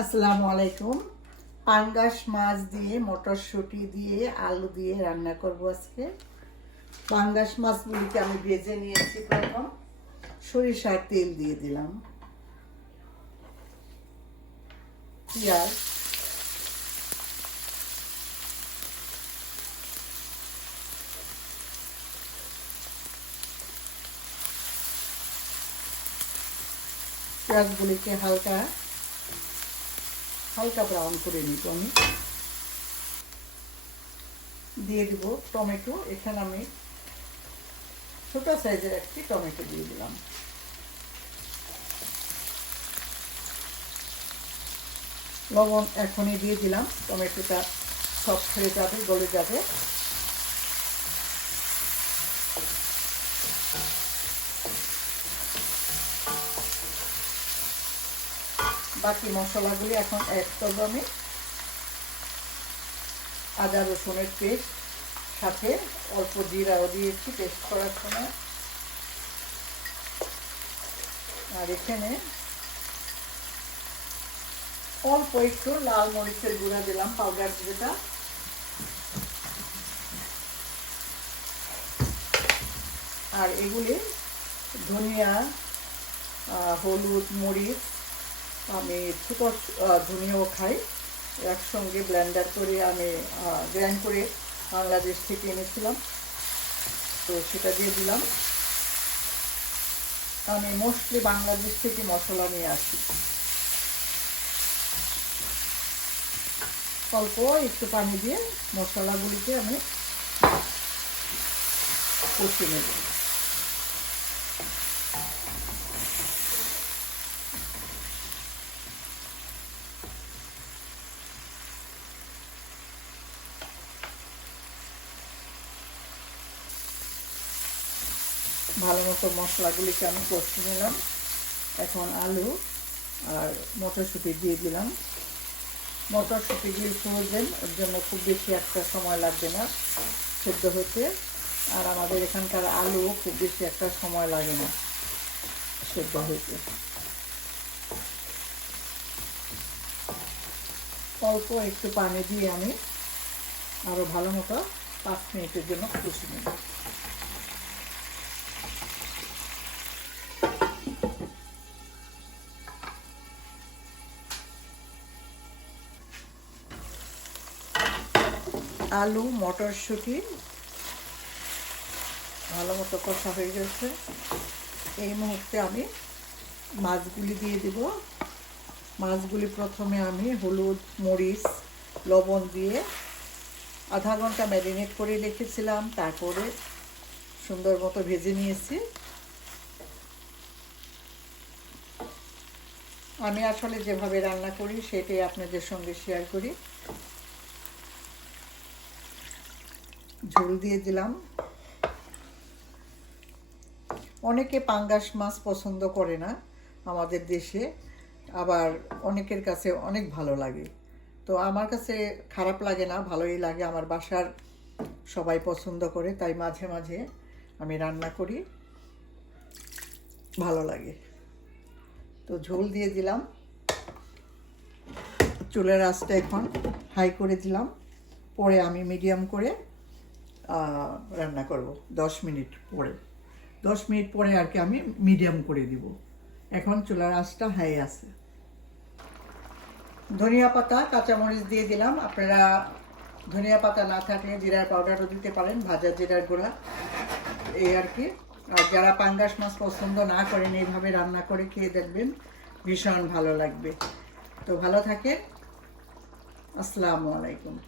আসসালামু আলাইকুম। পাঙ্গাস মাছ দিয়ে, মটরশুঁটি দিয়ে, আলু দিয়ে রান্না করব আজকে। পাঙ্গাস মাছগুলিকে আমি ভেজে নিয়েছি প্রথম। সরিষার তেল দিয়ে দিলাম। পেঁয়াজ। পেঁয়াজগুলিকে হালকা হালকা ব্রাউন করে নিব আমি। দিয়ে দিব টমেটো। এখানে আমি ছোটো সাইজের একটি টমেটো দিয়ে দিলাম। লবণ এখনই দিয়ে দিলাম। টমেটোটা সব হয়ে যাবে, গলে যাবে। বাকি মশলাগুলি এখন অ্যাড করব আমি। আদা, রসুনের পেস্ট, সাথে অল্প জিরাও দিয়েছি পেস্ট করার সময়। আর এখানে অল্প একটু লাল মরিচের গুঁড়া দিলাম পাউডার যেটা। আর এগুলি ধনিয়া হলুদ, মরিচ আমি ছোটো ধনিয়াও খাই। একসঙ্গে ব্লেন্ডার করে আমি গ্র্যান্ড করে বাংলাদেশ থেকে এনেছিলাম। তো সেটা দিয়ে দিলাম। আমি মোস্টলি বাংলাদেশ থেকে মশলা নিয়ে আসি। অল্প একটু পানি দিয়ে মশলাগুলিকে আমি কষে নেব। ভালো মতো মশলাগুলিকে আমি কষে নিলাম। এখন আলু আর মটরশুঁটি দিয়ে দিলাম। মটরশুঁটি মটরশুঁটিগুলি ফ্রোজেন ওর জন্য খুব বেশি একটা সময় লাগবে না, সেদ্ধ হতে। আর আমাদের এখানকার আলু খুব বেশি একটা সময় লাগে না, সেদ্ধ হইতে অল্প একটু পানি দিয়ে আমি আরও ভালো মতো পাঁচ মিনিটের জন্য কষে নেব। আলু, মটরশুঁটি, ভালো মতো কষা হয়ে গেছে। এই মুহূর্তে আমি মাছগুলি দিয়ে দিব। মাছগুলি প্রথমে আমি হলুদ, মরিচ, লবণ দিয়ে আধা ঘণ্টা ম্যারিনেট করে রেখেছিলাম। তারপরে সুন্দর মতো ভেজে নিয়েছি। আমি আসলে যেভাবে রান্না করি, সেটাই আপনাদের সঙ্গে শেয়ার করি। ঝোল দিয়ে দিলাম। অনেকে পাঙ্গাস মাছ পছন্দ করে না আমাদের দেশে, আবার অনেকের কাছে অনেক ভালো লাগে। তো আমার কাছে খারাপ লাগে না, ভালোই লাগে। আমার বাসার সবাই পছন্দ করে, তাই মাঝে মাঝে আমি রান্না করি। ভালো লাগে। তো ঝোল দিয়ে দিলাম। চুলের আঁচটা এখন হাই করে দিলাম। পরে আমি মিডিয়াম করে রান্না করব, দশ মিনিট পরে। দশ মিনিট পরে আর কি আমি মিডিয়াম করে দিব। এখন চুলার আঁচটা হাই আছে। ধনিয়া পাতা, কাঁচামরিচ দিয়ে দিলাম। আপনারা ধনিয়া পাতা না থাকলে জিরার পাউডারও দিতে পারেন, ভাজা জিরার গুঁড়া। এই আর কি। আর যারা পাঙ্গাস মাছ পছন্দ না করেন, এইভাবে রান্না করে খেয়ে দেখবেন, ভীষণ ভালো লাগবে। তো ভালো থাকে আসসালামু আলাইকুম।